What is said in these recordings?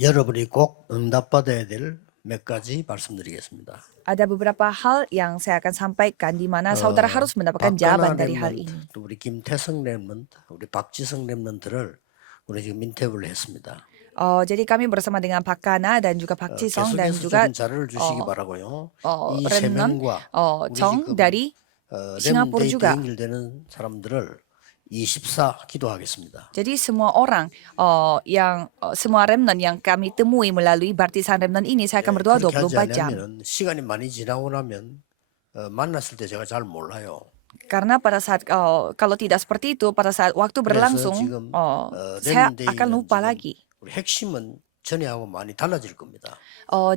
여러분이 꼭 응답받아야 될 몇 가지 말씀드리겠습니다. Ada beberapa hal yang saya akan sampaikan di mana saudara 어, harus mendapatkan 박가나 jawaban dari hal 랩런트, ini. 또 우리 김태성 랩런트, 우리 박지성 랩런트를 우리 지금 인터뷰를 했습니다. Jadi kami bersama dengan Pak Kana dan juga Pak Cisong dan 계속해서 juga 조금 자료를 주시기 바라고요. 이 세 Remnon 명과 우리 Chong 지금 dari Singapura 랩데이트 juga. 연결되는 사람들을 24 기도하겠습니다. Jadi semua orang semua remnant yang kami temui melalui baptisan remnant ini saya akan berdoa 그렇게 하지 24 jam. 않으면 시간이 많이 지나고 나면 만났을 때 제가 잘 몰라요. Karena pada saat kalau tidak seperti itu pada saat waktu 그래서 berlangsung 지금 saya akan 랩데이는 lupa 지금 lagi. 우리 핵심은 전에하고 많이 달라질 겁니다.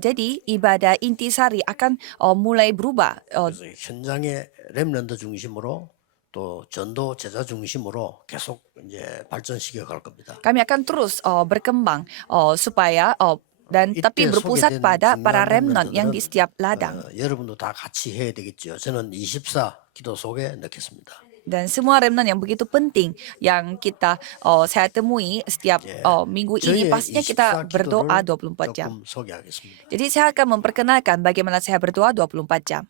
Jadi ibadah intisari akan mulai berubah. 그래서 현장의 랩런트 중심으로 또 전도 제자 중심으로 계속 이제 발전시켜 갈 겁니다. Kami akan terus berkembang supaya tapi 이때 berpusat 소개된 pada para 중요한 remnant yang di 랩런트들은 setiap ladang. 여러분도 다 같이 해야 되겠죠. 저는 24 기도 속에 넣겠습니다. Dan semua remnant yang begitu penting yang saya temui setiap minggu ini 저의 pastinya kita 24 berdoa 기도를 24 jam. 조금 소개하겠습니다. Jadi saya akan memperkenalkan bagaimana saya berdoa 24 jam.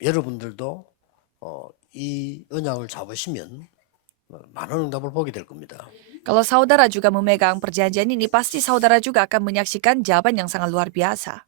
여러분들도 이 언약을 잡으시면 많은 응답을 보게 될 겁니다. Kalau saudara juga memegang perjanjian ini, pasti saudara juga akan menyaksikan jawaban yang sangat luar biasa.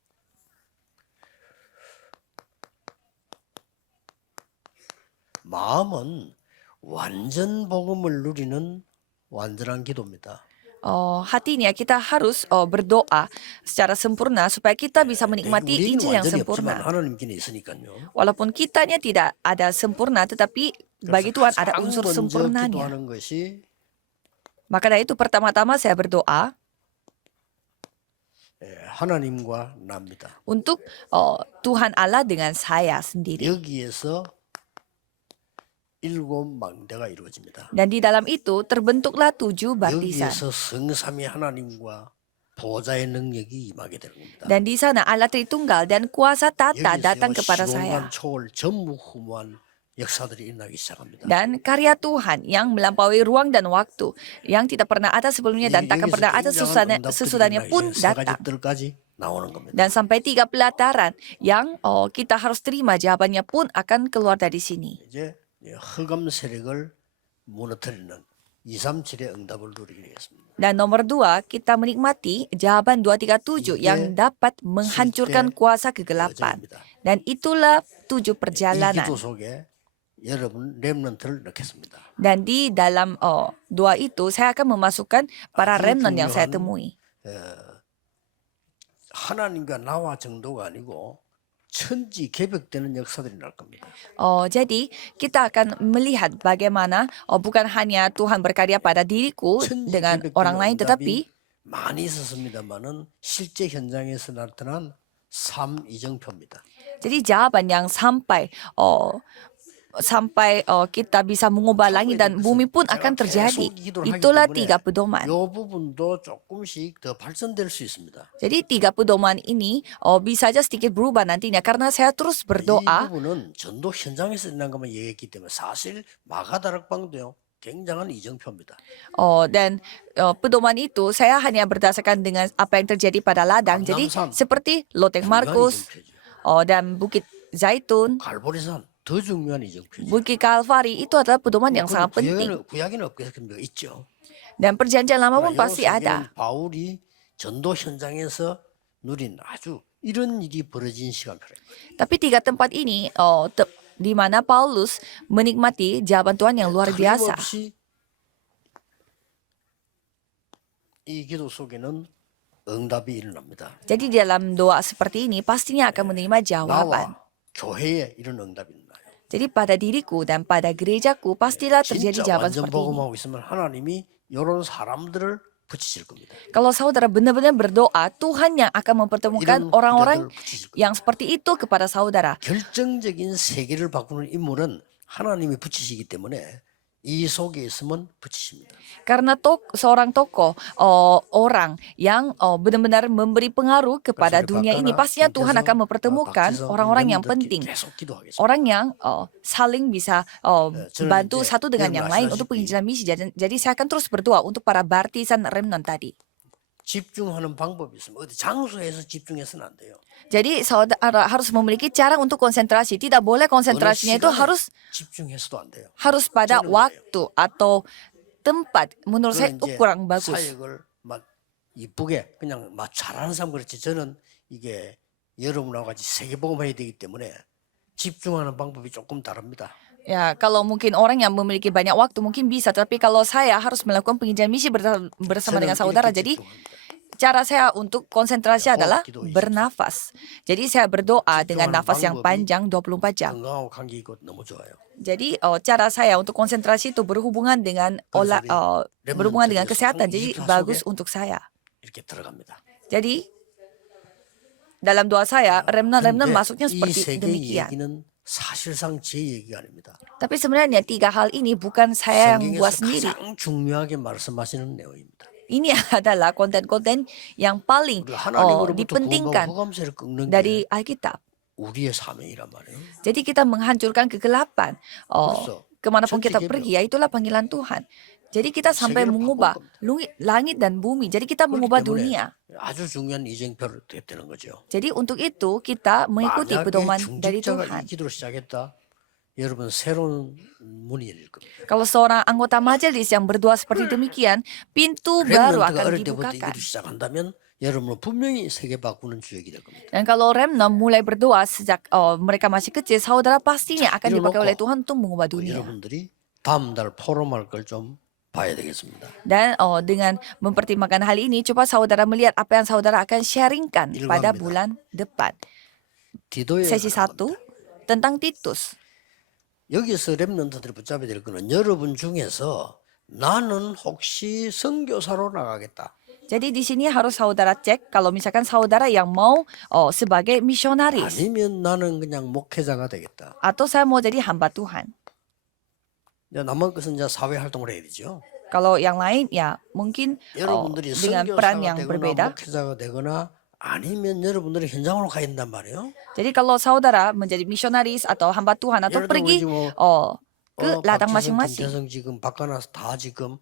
마음은 완전 복음을 누리는 완전한 기도입니다. Hatinya kita harus berdoa secara sempurna supaya kita bisa menikmati 우리는 Injil yang 완전히 없지만 sempurna. 하나님께는 있으니까요. Walaupun kitanya tidak ada sempurna, tetapi bagi Tuhan ada 가장 unsur 먼저 sempurnanya. 기도하는 것이 Maka dari itu pertama-tama saya berdoa 하나님과 납니다. untuk Tuhan Allah dengan saya sendiri. 여기에서 7 망대가 이루어집니다. Dan di dalam itu terbentuklah 7 baptisan. 여기에서 성삼위 하나님과 보좌의 능력이 임하게 되는 겁니다. Dan di sana Allah Tritunggal dan kuasa tata datang 여기서 kepada 시공간 saya. 초월 전무후무한 역사들이 일어나기 시작합니다. Dan karya Tuhan yang melampaui ruang dan waktu yang tidak pernah ada sebelumnya dan takkan 여기서 pernah ada 굉장한 sesudahnya 응답들이 pun 세 datang. 가지들까지 나오는 겁니다. Dan sampai 3 pelataran yang kita harus terima jawabannya pun akan keluar dari sini. 이제 흑암 세력을 무너뜨리는 237의 응답을 누리게 되겠습니다. Dan nomor 2, kita menikmati jawaban 237 yang dapat menghancurkan kuasa kegelapan. Dan itulah 7 이 perjalanan. 기도 속에 여러분 렘넌트를 넣겠습니다. Dan di dalam 2 itu saya akan memasukkan para remnant yang saya temui. 하나님과 나와 정도가 아니고 천지 개벽되는 역사들이 날 겁니다. Jadi kita akan melihat bagaimana bukan hanya Tuhan berkarya pada diriku 천지 dengan 개벽되는 orang lain, tetapi 응답이 많이 있었습니다만은 실제 현장에서 나타난 삶 이정표입니다. jadi jawaban yang sampai kita bisa mengubah langit dan bumi pun akan terjadi. Itulah 3 pedoman. 이 부분도 조금씩 더 발전될 수 있습니다. Jadi 3 pedoman ini bisa saja sedikit berubah nantinya karena saya terus 이 berdoa. 부분은 전도 현장에서 일어난 것만 얘기했기 때문에 사실 마가다락방도요 굉장한 이정표입니다. Dan pedoman itu saya hanya berdasarkan dengan apa yang terjadi pada ladang. Jadi seperti Loteng Markus dan Bukit Zaitun, 갈보리산 더 중요한 이정표죠. Bukit Kalvari itu adalah pedoman yang sangat penting. 구약에는 없겠습니까? 있죠. Dan perjanjian lama pun pasti 요셉은 ada. 바울이 전도 현장에서 누린 아주 이런 일이 벌어진 시간표입니다. Tapi 3 tempat ini di mana Paulus menikmati jawaban Tuhan yang luar biasa. 틀림없이 이 기도 속에는 응답이 일어납니다. Jadi di dalam doa seperti ini pastinya akan menerima jawaban. 나와 교회에 이런 응답이 일어나요. Jadi pada diriku dan pada gerejaku pastilah terjadi 진짜 jawaban 완전 seperti ini. 복음하고 있으면 하나님이 이런 사람들을 붙이실 겁니다. Kalau saudara benar-benar berdoa, Tuhan yang akan mempertemukan orang-orang yang seperti itu kepada saudara. 결정적인 세계를 바꾸는 인물은 하나님이 붙이시기 때문에 이 속에 있으면 붙이십니다. Karena seorang tokoh, orang yang benar-benar memberi pengaruh kepada 우리 dunia ini, 박가나 pastinya Tuhan akan 김태성, mempertemukan 박지성 orang-orang yang 렘넌트들끼리 penting, 계속 기도하겠습니다. orang yang saling bisa 저는 bantu 이제 satu dengan 여러분 yang lain untuk 아시다시피 penginjilan misi. Jadi saya akan terus berdoa untuk para baptisan remnant tadi. 집중하는 방법이 있습니다. 어디 장소에서 집중해서는 안 돼요. Jadi saudara harus memiliki cara untuk konsentrasi. Tidak boleh konsentrasinya itu 시간에 harus 집중해서도 안 돼요. pada 저는 waktu atau tempat. Menurut saya 그건 itu 이제 kurang bagus. 사역을 막 이쁘게 그냥 막 잘하는 사람 그렇지. 저는 이게 여러분하고 같이 세계복음해야 되기 때문에 집중하는 방법이 조금 다릅니다. Ya, kalau mungkin orang yang memiliki banyak waktu mungkin bisa, tapi kalau saya harus melakukan penginjilan misi bersama dengan saudara, jadi cara saya untuk konsentrasi adalah bernafas. Jadi saya berdoa dengan nafas yang panjang 24 jam. 건강하고 감기 있고 너무 좋아요. Jadi cara saya untuk konsentrasi itu berhubungan dengan kesehatan. Jadi bagus untuk saya. 이렇게 들어갑니다. Jadi dalam doa saya remnant masuknya 이 seperti 세계 demikian. 얘기는 사실상 제 얘기가 아닙니다. Tapi sebenarnya 3 hal ini bukan saya yang buat 성경에서 sendiri. 가장 중요하게 말씀하시는 내용입니다. Ini adalah konten-konten yang paling 우리가 하나님으로부터 dipentingkan 구원받고 흑암세를 꺾는 게 dari Alkitab. 우리의 사명이란 말이에요. Jadi kita menghancurkan kegelapan. 그래서 Kemanapun kita 첫째 pergi, ya itulah panggilan Tuhan. Jadi kita sampai 세계를 mengubah 바꿀 langit dan bumi. Jadi kita 그렇기 mengubah 때문에 dunia. 아주 중요한 이정표를 되는 거죠. Jadi untuk itu kita mengikuti 만약에 pedoman dari 중직자가 Tuhan. 이 기도를 시작했다. 여러분 새로운 문이 열릴 겁니다. Kalau seorang anggota majelis yang berdoa seperti demikian, pintu baru 렘넌트가 akan 어릴 때부터 이 dibukakan. 기도 시작한다면 여러분은 분명히 세계 바꾸는 주역이 될 겁니다. Dan kalau remnant mulai berdoa sejak mereka masih kecil, saudara pastinya akan 이걸 dipakai oleh 놓고 Tuhan untuk mengubah dunia. 여러분들이 다음 달 포럼할 걸 좀 봐야 되겠습니다. Dan dengan mempertimbangkan hal ini, coba saudara melihat apa yang saudara akan sharingkan pada 일과입니다. bulan depan. 디도에 Sesi 1 tentang Titus. 여기서 렘넌트들이 붙잡아야 될 거는 여러분 중에서 나는 혹시 선교사로 나가겠다. Jadi di sini harus saudara cek kalau misalkan saudara yang mau sebagai misionaris 아니면 나는 그냥 목회자가 되겠다. atau saya mau jadi hamba Tuhan. 남은 것은 이제 사회 활동을 해야 되죠. Kalau yang lain ya mungkin 여러분들이 dengan peran 선교사가 yang 되거나 berbeda. 목회자가 되거나 아니면 여러분들이 현장으로 가야 된단 말이에요. Jadi kalau saudara menjadi misionaris atau hamba Tuhan atau 예를 들면 pergi 지금 ke ladang 박지성, masing-masing. 김태성 지금 박가나 다 지금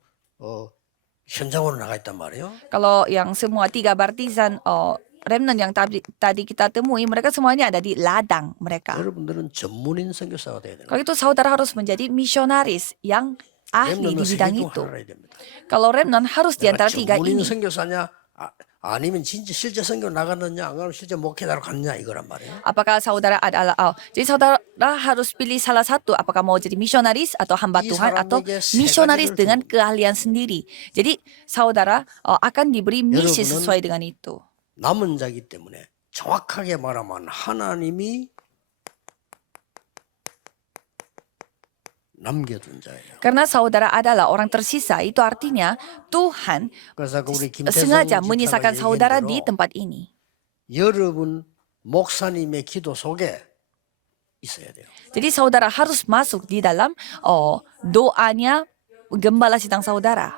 현장으로 나가 있단 말이에요. Kalau yang semua 3 baptisan remnant yang tadi kita temui, mereka semuanya ada di ladang mereka. 여러분들은 전문인 선교사가 돼야 되는 Kalau itu saudara harus menjadi misionaris yang ahli di 렘넌트는 bidang 세계동 itu. 하나야 됩니다. Kalau remnant harus di 내가 antara 3 전문인 ini. 선교사냐 아니면 진짜 실제 선교 나갔느냐 안 가면 실제 목회자로 갔느냐 이거란 말이에요. Apakah saudara adalah jadi saudara harus pilih salah satu, apakah mau jadi misionaris atau hamba 이 Tuhan atau 사람에게 세 misionaris 가지를 dengan 줍니다. keahlian sendiri. Jadi saudara akan diberi misi 여러분은 sesuai dengan itu. 남은 자이기 때문에 정확하게 말하면 하나님이 남겨둔 자예요. Karena saudara adalah orang tersisa, itu artinya Tuhan 그래서 우리 김태성 sengaja 집사가 menyisakan 얘기한 saudara 대로 di tempat ini. 여러분 목사님의 기도 속에 있어야 돼요. Jadi saudara harus masuk di dalam doanya gembala sidang saudara.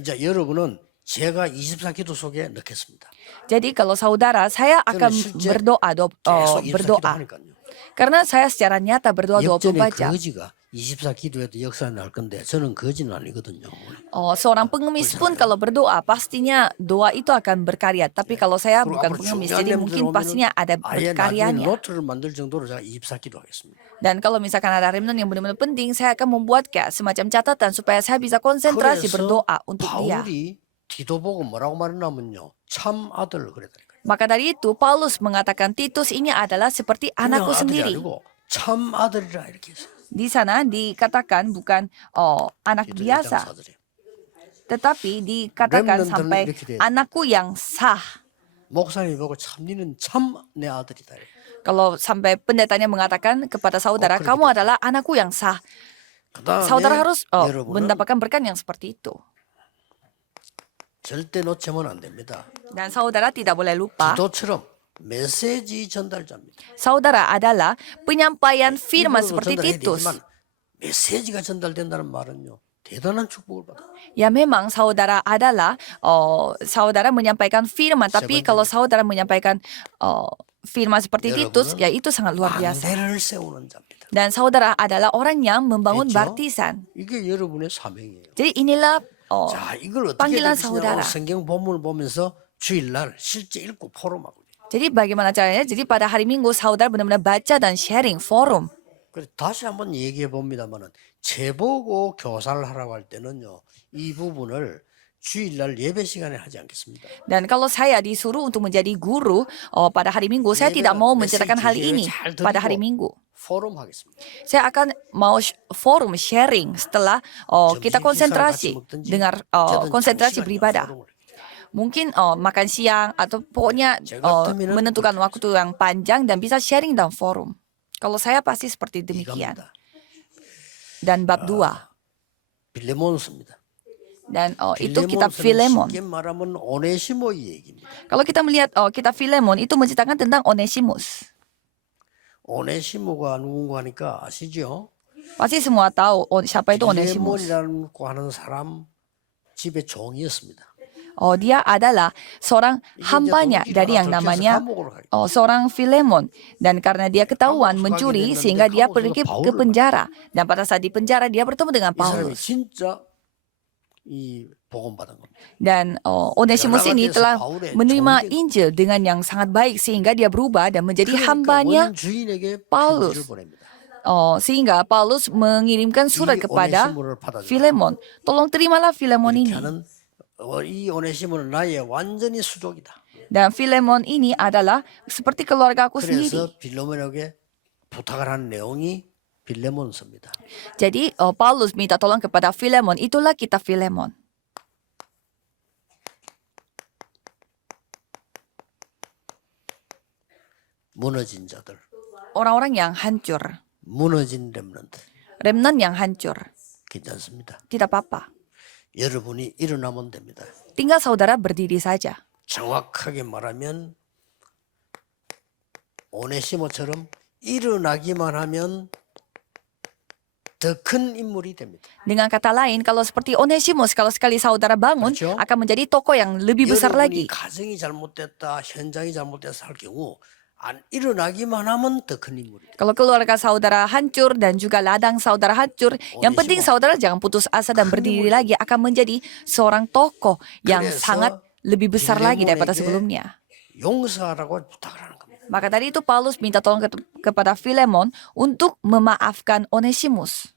이제 여러분은 제가 24 기도 속에 넣겠습니다. Jadi kalau saudara, saya akan 실제 berdoa 계속 24 berdoa. 기도하니까요. Karena saya secara nyata berdoa 역전의 24 jam. 거지가 24 기도에도 역사 날 건데 저는 거지는 아니거든요. Seorang pengemis pun kalau berdoa pastinya doa itu akan berkarya. Tapi kalau saya 그리고 bukan 앞으로 pengemis, 중요한 jadi mungkin 렘넌트들 pastinya ada 오면은 아예 나중에 berkaryanya. 노트를 만들 정도로 제가 24 기도하겠습니다. Dan kalau misalkan ada remnant yang benar-benar penting, saya akan membuat kayak semacam catatan supaya saya bisa konsentrasi 그래서 berdoa untuk dia. 바울이 디도 보고 뭐라고 말했냐면요. 참 아들 그랬다니까요. Maka dari itu Paulus mengatakan Titus ini adalah seperti 그냥 anakku 아들이 sendiri. 아니고 참 아들이라 이렇게 했어요. Di sana dikatakan bukan anak 디도 biasa, 1장 4절에. tetapi dikatakan remnant들은 sampai 이렇게 돼요. anakku yang sah. 목사님이 보고 참 니는 참 내 아들이다. Kalau sampai pendetanya mengatakan kepada saudara, 그렇게 kamu adalah anakku yang sah. 그다음에 Saudara harus 여러분은 mendapatkan berkat yang seperti itu. 절대 놓치면 안 됩니다. Dan saudara tidak boleh lupa, 기도처럼 메시지 전달자입니다. saudara adalah penyampaian firman 입으로도 seperti 전달해야 Titus. 되지만 메시지가 전달된다는 말은요. 대단한 축복을 받아요. Ya memang saudara adalah saudara menyampaikan firman, tapi kalau saudara menyampaikan firman seperti Titus, ya itu sangat luar biasa. 망대를 세우는 자입니다. Dan saudara adalah orang yang membangun 그렇죠? baptisan. 이게 여러분의 사명이에요. Jadi inilah 자, 이걸 어떻게 panggilan 되시냐고 saudara. 성경 본문을 보면서 주일날 실제 읽고 포럼하고. Jadi bagaimana caranya? Jadi pada hari Minggu saudara benar-benar baca dan sharing forum. 그래서 다시 한번 얘기해 봅니다만은 제보고 교사를 하라고 할 때는요. 이 부분을 주일날 예배 시간에 하지 않겠습니다. Dan kalau saya disuruh untuk menjadi guru pada hari Minggu, saya tidak mau menceritakan hal ini pada hari Minggu. 포럼 하겠습니다. Saya akan mau forum sharing setelah kita konsentrasi, dengar konsentrasi beribadah. Mungkin makan siang atau pokoknya menentukan waktu yang panjang dan bisa sharing dalam forum. Kalau saya pasti seperti demikian. Dan bab 2. 빌레몬서입니다. Dan itu kitab Filemon. 쉽게 말하면 오네시모의 얘기입니다. Kalau kita melihat kitab Filemon itu menceritakan tentang Onesimus. 오네시모가 누군가 하니까 아시죠? Pasti semua tahu siapa itu Onesimus. 빌레몬이라고 하는 사람 집의 종이었습니다. Dia adalah seorang hambanya dari yang namanya seorang Filemon. Dan karena dia ketahuan mencuri sehingga dia pergi ke penjara. Dan pada saat di penjara dia bertemu dengan 이 사람이 Paulus. 진짜 이 복음 받은 겁니다. Dan Onesimus ini telah menerima Injil dengan yang sangat baik sehingga dia berubah dan menjadi hambanya 주인에게 Paulus. 편지를 보냅니다. Sehingga Paulus mengirimkan surat kepada Filemon. Tolong terimalah Filemon ini. 하는 이 오네시모는 나의 완전히 수족이다. Dan Filemon ini adalah seperti keluarga aku sendiri. 그래서 빌레몬에게 부탁을 한 내용이 빌레몬서입니다. Jadi Paulus minta tolong kepada Filemon. Itulah kitab Filemon. 무너진 자들, Orang-orang yang hancur. 무너진 렘넌트 Remnant yang hancur. 괜찮습니다. Tidak apa-apa. 여러분이 일어나면 됩니다. Tinggal saudara berdiri saja. 정확하게 말하면 오네시모처럼 일어나기만 하면 더 큰 인물이 됩니다. Dengan kata lain, kalau seperti Onesimus, kalau sekali saudara bangun, 그렇죠? akan menjadi tokoh yang lebih besar 여러분이 lagi. 가정이 잘못됐다, 현장이 잘못돼서 할 경우 안 일어나기만 하면 더 큰 인물이 됩니다. Kalau keluarga saudara hancur dan juga ladang saudara hancur, yang penting saudara jangan putus asa dan berdiri lagi, akan menjadi seorang tokoh yang 그래서 sangat lebih besar lagi daripada 빌레몬에게 sebelumnya. 용서하라고 부탁을 하는 겁니다. Maka tadi itu Paulus minta tolong kepada Filemon untuk memaafkan Onesimus.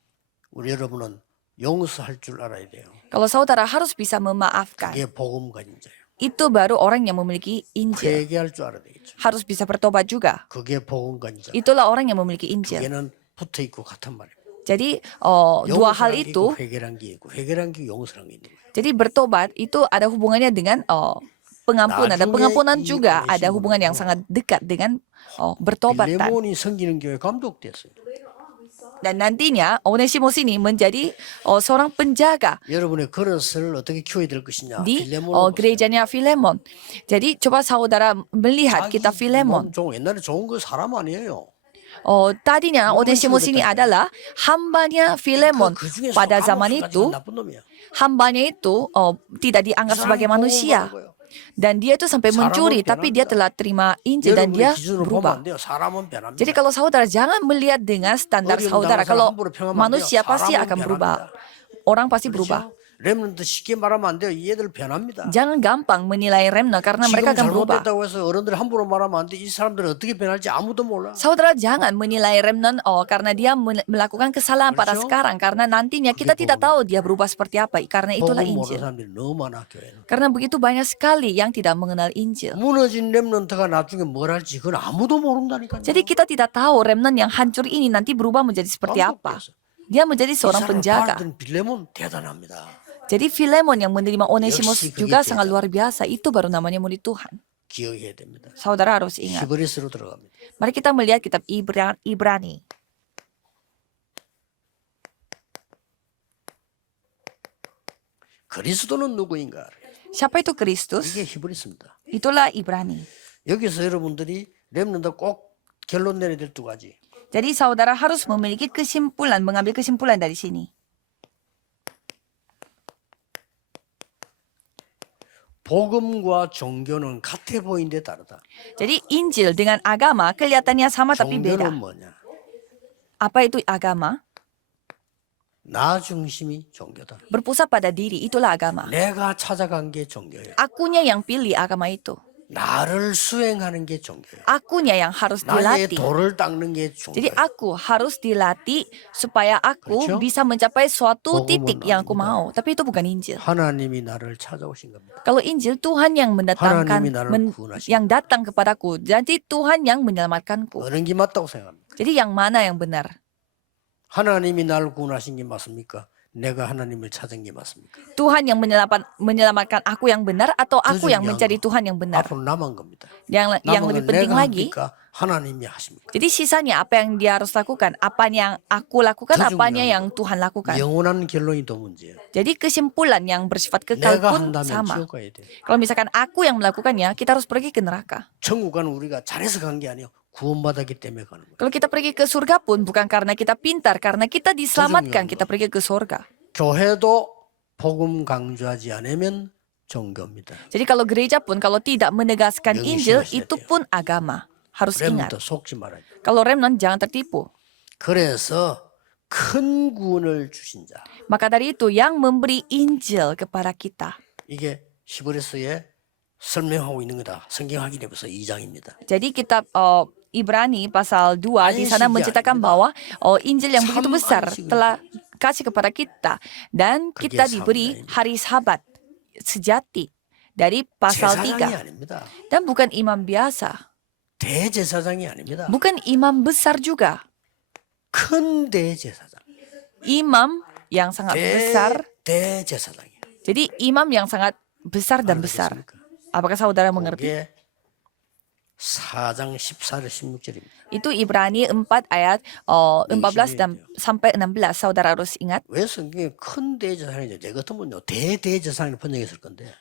우리 여러분은 용서할 줄 알아야 돼요. Kalau saudara harus bisa memaafkan, 그게 복음 가진 자예요. itu baru orang yang memiliki Injil. 회개할 줄 알아야 되겠죠. Harus bisa bertobat juga. 그게 복음 가진 자. Itulah orang yang memiliki Injil. 그게는 붙어 있고 같은 말입니다. Jadi dua hal 용서란 게 itu, 있고 회개란 게 있고 회개란 게 용서란 게 있는 거예요. jadi bertobat itu ada hubungannya dengan pengampunan. Dan 나중에 pengampunan 이 juga ada 오네시모는 hubungan yang sangat dekat dengan bertobatan. 빌레몬이 섬기는 교회 감독됐어요. Dan nantinya Onesimus ini menjadi seorang penjaga 여러분의 그릇을 어떻게 키워야 될 것이냐. di 빌레몬을 gerejanya Filemon. Jadi coba saudara melihat kitab Filemon. 옛날에 좋은 거 사람 아니에요. Tadinya Onesimus ini adalah hambanya Filemon. 그중에서 Pada 아무 zaman 수까지 itu, 나쁜 놈이야. hambanya itu tidak dianggap sebagai manusia. Dan dia itu sampai mencuri, tapi dia telah terima Injil dan dia berubah. Jadi kalau saudara jangan melihat dengan standar saudara. Kalau manusia pasti akan berubah. Orang pasti berubah. 렘넌트 쉽게 말하면 안 돼요. 얘들 변합니다. Jangan gampang menilai remnant karena mereka 지금 akan berubah. 잘못됐다고 해서 어른들 함부로 말하면 안 돼. 이 사람들은 어떻게 변할지 아무도 몰라. Saudara jangan menilai remnant karena dia melakukan kesalahan pada 그렇죠? sekarang. Karena nantinya kita tidak tahu dia berubah seperti apa. Karena itulah 복음 모르는 Injil. 사람들이 너무 많아 교회는. Karena begitu banyak sekali yang tidak mengenal Injil. 무너진 렘넌트가 나중에 뭘 할지 그건 아무도 모른다니까요. Jadi kita tidak tahu remnant yang hancur ini nanti berubah menjadi seperti apa. Dia menjadi 이 seorang 사람을 penjaga. 받은 빌레몬 대단합니다. Jadi Filemon yang menerima Onesimus 역시 juga 그게 sangat luar biasa. Itu baru namanya murid Tuhan. 기억해야 됩니다. Saudara harus ingat. 히브리스로 들어갑니다. Mari kita melihat kitab Ibrani. 그리스도는 누구인가? Siapa itu Kristus? 이게 히브리스입니다. Itulah Ibrani. 여기서 여러분들이 렘넌트 꼭 결론 내려야 될 두 가지. Jadi saudara harus memiliki kesimpulan, mengambil kesimpulan dari sini. 복음과 종교는 같아 보이는데 다르다. Jadi Injil dengan agama kelihatannya sama tapi beda. 종교는 뭐냐? Apa itu agama? 나 중심이 종교다. Berpusat pada diri, itulah agama. 내가 찾아간 게 종교예요. Akunya yang pilih agama itu. 나를 수행하는 게 종교예요. Akunya yang harus 나의 dilatih. 도를 닦는 게 Jadi 종교예요. aku harus dilatih supaya aku 그렇죠? bisa mencapai suatu 복음은 titik yang aku 아닙니다. mau. Tapi itu bukan Injil. 하나님이 나를 찾아오신 겁니다. Kalau Injil Tuhan yang mendatangkan, 하나님이 나를 구원하신 yang datang kepadaku. Jadi Tuhan yang menyelamatkanku. 어느 게 맞다고 생각합니까? Jadi yang mana yang benar? 하나님이 나를 구원하신 게 맞습니까? 내가 하나님을 찾은 게 맞습니까? Tuhan yang menyelamatkan aku yang benar atau aku yang 중요한 mencari 거. Tuhan yang benar? 앞으로 남은 겁니다. Yang 남은 lebih 건 penting 내가 lagi, 합니까? 하나님이 하십니까? jadi sisanya apa yang dia harus lakukan? Apa yang aku lakukan, 더 apanya 중요한 yang Tuhan lakukan? 영원한 결론이 더 문제예요. Jadi kesimpulan yang bersifat kekal 내가 pun 한다면 sama. 지옥 가야 돼. Kalau misalkan aku yang melakukannya, kita harus pergi ke neraka. 천국 가는 우리가 잘해서 간 게 아니에요. 구원받았기 때문에 가는 거예요. Kalau kita pergi ke surga pun bukan karena kita pintar, karena kita diselamatkan, kita pergi ke surga. 교회도 복음 강조하지 않으면 종교입니다. Jadi kalau gereja pun kalau tidak menegaskan Yang Injil, isi-isi itu dia. pun agama. Harus ingat. 렘도 속지 말아요. Kalau remnant jangan tertipu. 그래서 큰 구원을 주신 자. Maka dari itu yang memberi Injil kepada kita. 이게 히브리서에 설명하고 있는 거다. 성경 확인해 보세요. 2장입니다. Jadi kitab Ibrani pasal 2 di sana Ansi menceritakan aja. bahwa Injil yang begitu Sama besar ansi telah kasih kepada kita dan Kaki kita sahabat diberi ini. hari Sabat sejati dari pasal 제사장이 3 아닙니다. dan bukan imam biasa, 대제사장이 아닙니다. bukan imam besar juga, 큰 대제사장. imam yang sangat besar. 대제사장이에요. Jadi imam yang sangat besar dan besar. 알겠습니까? Apakah saudara mengerti? 그게 4장 14절 16절입니다. Itu Ibrani 4 ayat 14 dan sampai 16. Saudara harus ingat. 왜 성경에 큰 대제사장이죠? 내 같으면요 대제사장을 번역했을 건데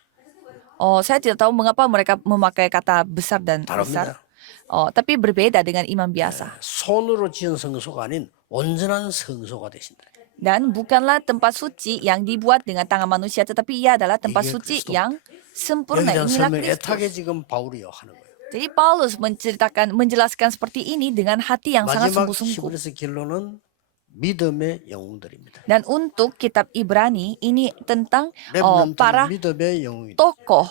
Saya tidak tahu mengapa mereka memakai kata besar dan besar. 다릅니다. Tapi berbeda dengan imam biasa. 손으로 지은 성소가 아닌 온전한 성소가 되신다. Dan bukanlah tempat suci yang dibuat dengan tangan manusia, tetapi ia adalah tempat Iya, suci Kristus. yang sempurna. 여기 대한 Inilah 설명 Kristus. 애타게 지금 바울이요 하는 거예요. Jadi Paulus menjelaskan seperti ini dengan hati yang sangat 마지막 sungguh-sungguh. 히브리서 결론은 믿음의 영웅들입니다. Dan untuk kitab Ibrani ini tentang 렘넌트는 para 믿음의 영웅이다. tokoh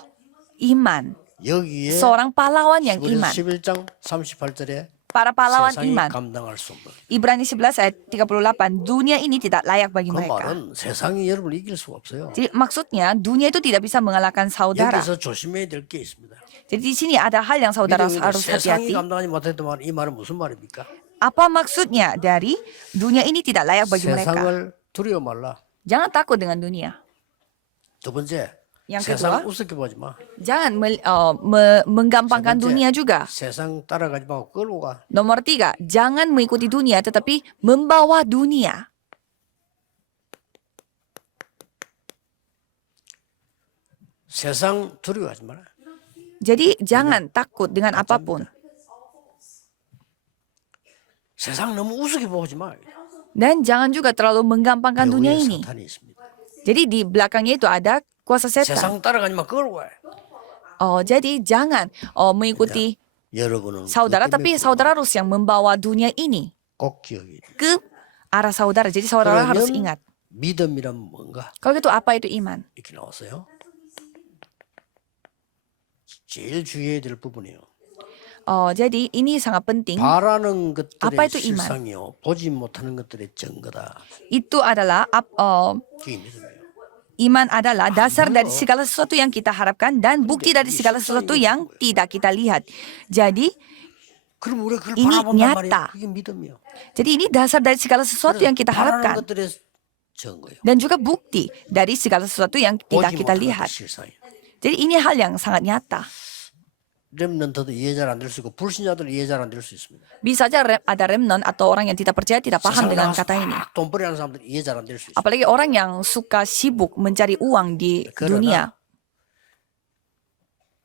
iman, 여기에 seorang pahlawan yang 히브리서 iman, 11장 38절에 para pahlawan 세상이 iman. 감당할 수 없는 Ibrani 11 ayat 38, dunia ini tidak layak bagi 그 mereka. 말은 세상이 여러분을 이길 수가 없어요. Jadi maksudnya dunia itu tidak bisa mengalahkan saudara. 여기서 조심해야 될 게 있습니다. Jadi di sini ada hal yang saudara 믿음이 harus 세상이 hati-hati. 감당하지 못했던 말, 이 말은 무슨 말입니까? Apa maksudnya dari dunia ini tidak layak bagi mereka? 세상을 두려워 말라. Jangan takut dengan dunia. 두 번째, Yang 세상을 kedua, 우습게 보지 마. jangan menggampangkan 세 번째, dunia juga. 세상 따라가지 말고 끌고 가. Nomor 3, jangan mengikuti dunia tetapi membawa dunia. 세상 두려워하지 마라. Jadi jangan takut dengan apapun. 세상 너무 우습게 보지 마. Dan jangan juga terlalu menggampangkan dunia 배후에 ini. 사탄이 있습니다. Jadi di belakangnya itu ada kuasa setan. 세상 따라가지 마. 끌고 가. Jadi jangan mengikuti 여러분은 saudara, 그것 때문에 tapi saudara harus yang membawa dunia ini 꼭 기억해야 돼. ke arah saudara. Jadi saudara harus ingat. 믿음이란 뭔가 Kalau gitu apa itu iman? 이렇게 나왔어요. 제일 주의해야 될 부분이에요. Jadi ini sangat penting. 바라는 apa 것들의 itu iman? 실상이요, 보지 못하는 것들의 증거다. Itu adalah 그게 믿음이에요. iman adalah dasar dari segala sesuatu yang kita harapkan dan bukti dari segala sesuatu yang tidak kita lihat. Jadi 그럼 우리가 그걸 ini 바라본단 nyata. 말이에요. 그게 믿음이요. Jadi ini dasar dari segala sesuatu yang kita 바라는 harapkan 것들의 증거요. dan juga bukti dari segala sesuatu yang tidak 보지 kita 못하는 lihat. 것의 실상이요. Jadi ini hal yang sangat nyata. 렘넌트도 이해 잘 안 될 수 있고 불신자들 이해 잘 안 될 수 있습니다. Bisa saja ada remnant atau orang yang tidak percaya tidak paham 세상 dengan 나가서 kata ini. 막 돈벌이하는 사람들 이해 잘 안 될 수 있습니다. Apalagi orang yang suka sibuk mencari uang di Karena dunia.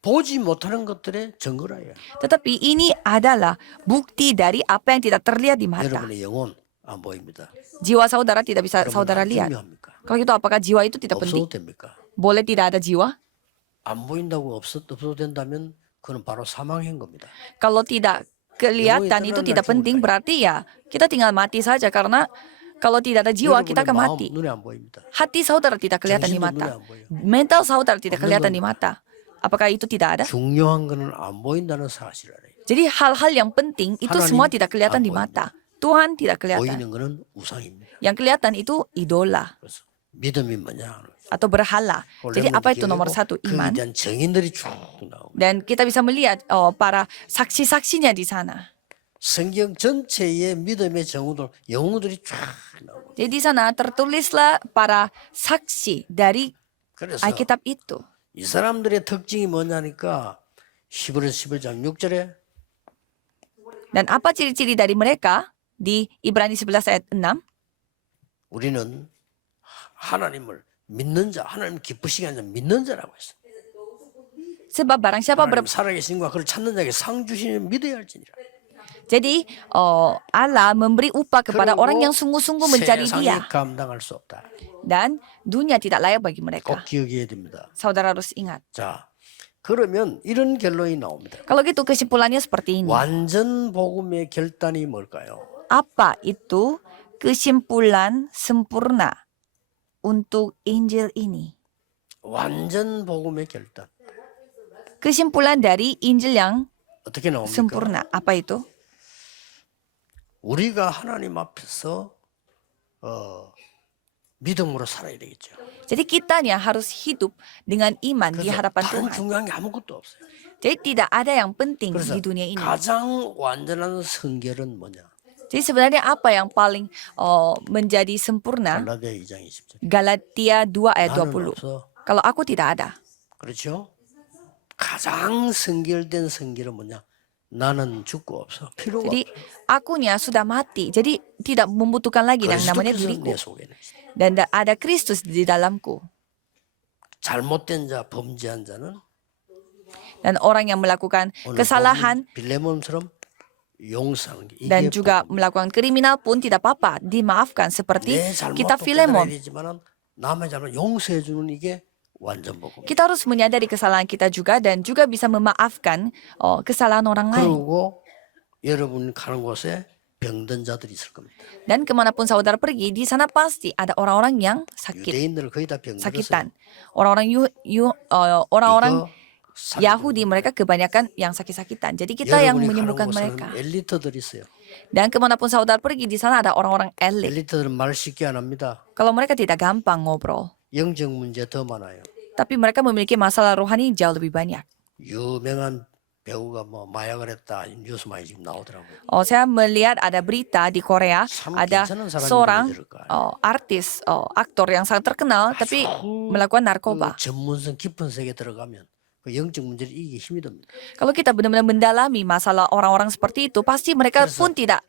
보지 못하는 것들의 증거라요. Tetapi ini adalah bukti dari apa yang tidak terlihat di mata. 여러분의 영혼 안 보입니다. Jiwa saudara tidak bisa 그러면 saudara 안 lihat. 중요합니까? Kalau gitu apakah jiwa itu tidak penting? 없어도 됩니까? Boleh tidak ada jiwa? 안 보인다고 없어도 된다면 그건 바로 사망인 겁니다. Kalau tidak kelihatan itu tidak penting, berarti ya kita tinggal mati saja. Karena kalau tidak ada jiwa kita 여러분의 akan 마음 mati. 눈에 안 보입니다. Hati saudara tidak kelihatan di 정신도 눈에 mata. 안 보여. Mental saudara tidak 없는 kelihatan di 겁니다. mata. Apakah itu tidak ada? 중요한 거는 안 보인다는 사실이에요. Jadi hal-hal yang penting itu 하나님 semua tidak kelihatan 안 di mata. Tuhan tidak kelihatan. 보이는 거는 우상입니다. Yang kelihatan itu idola 그래서 믿음이 뭐냐? atau berhala. Jadi apa itu nomor satu? 거기에 Iman. 대한 증인들이 쭉 나옵니다. Dan kita bisa melihat para saksi-saksinya di sana. 성경 전체의 믿음의 영웅들이 쫙 나옵니다. Jadi di sana tertulislah para saksi dari 그래서 Alkitab itu. 이 사람들의 특징이 뭐냐니까 히브리서 11장 6절에 Dan apa ciri-ciri dari mereka? Di Ibrani 11 ayat 6. 우리는 하나님을 믿는 자, 하나님 기쁘시게 하는 자 믿는 자라고 했어요. Sebab barang siapa 하나님 살아계신과 그를 찾는 자에게 상 주시는 믿어야 할지니라. jadi Allah memberi upah kepada 그리고 orang yang sungguh-sungguh mencari 세상이 Dia. 감당할 수 없다. Dan dunia tidak layak bagi 꼭 mereka. 기억해야 됩니다. Saudara harus ingat. 자, 그러면 이런 결론이 나옵니다. Kalau gitu kesimpulannya seperti ini. 완전 복음의 결단이 뭘까요? Apa itu kesimpulan sempurna untuk Injil ini? 완전 복음의 결단. Kesimpulan dari Injil yang 어떻게 나옵니까? sempurna. Apa itu? 우리가 하나님 앞에서 믿음으로 살아야 되겠죠. Jadi kitanya harus hidup dengan iman di 그래서 hadapan 다른 Tuhan. 중요한 게 아무것도 없어요. Jadi tidak ada yang penting 그래서 di dunia ini. 가장 완전한 성결은 뭐냐? Jadi sebenarnya apa yang paling menjadi sempurna? 갈라디아 2장 20절. Galatia 2 ayat 나는 20. 없어. Kalau aku tidak ada. 그렇죠? 가장 성결된 성결은 뭐냐? 나는 죽고 없어. 필요가 Jadi 없어. akunya sudah mati. Jadi tidak membutuhkan lagi yang namanya 그리스도께서 diriku. 내 속에는 있어. Dan ada Kristus di dalamku. 잘못된 자, 범죄한 자는 Dan orang yang melakukan 오늘 kesalahan 보면 빌레몬처럼 용서하는 게 dan 이게 juga melakukan kriminal pun tidak apa-apa. Dimaafkan seperti 내 잘못도 kitab 깨달아야 Filemon. 되지만은 남의 잘못 용서해 주는 이게 완전 복음. Kita harus menyadari kesalahan kita juga dan juga bisa memaafkan kesalahan orang lain. 그리고 여러분 가는 곳에 병든 자들이 있을 겁니다. Dan kemanapun saudara pergi, di sana pasti ada orang-orang yang sakit, 유대인들 거의 다 병들었어요. sakitan. Orang-orang orang-orang 이거 사기꾼. Yahudi mereka kebanyakan yang sakit-sakitan. Jadi kita yang 여러분이 가는 menyembuhkan 곳은 mereka. 엘리트들 있어요. Dan kemanapun saudara pergi, di sana ada orang-orang elit. 엘리트들은 말 쉽게 안 합니다. Kalau mereka tidak gampang ngobrol, 영적 문제 더 많아요. tapi mereka memiliki masalah rohani jauh lebih banyak. 유명한 배우가 뭐 마약을 했다 뉴스 많이 지금 나오더라고요. Saya melihat ada berita di Korea, 참 ada 괜찮은 사람이 seorang 그러니까. artis, aktor yang sangat terkenal, tapi melakukan narkoba. 그 전문성 깊은 세계 들어가면 그 영적 문제를 이기기 힘이 듭니다. Kalau kita benar-benar mendalami masalah orang-orang seperti itu, pasti mereka pun tidak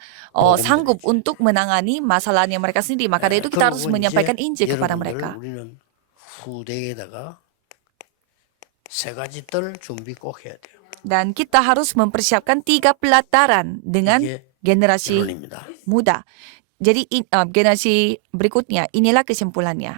sanggup untuk menangani masalahnya mereka sendiri. Maka dari itu kita harus 그리고 menyampaikan 이제 Injil kepada 여러분들 mereka. 우리는 후대에다가 세 가지 뜰 준비 꼭 해야 돼요. Dan kita harus mempersiapkan 3 pelataran dengan 이게 generasi 결론입니다. muda. Jadi generasi berikutnya, inilah kesimpulannya.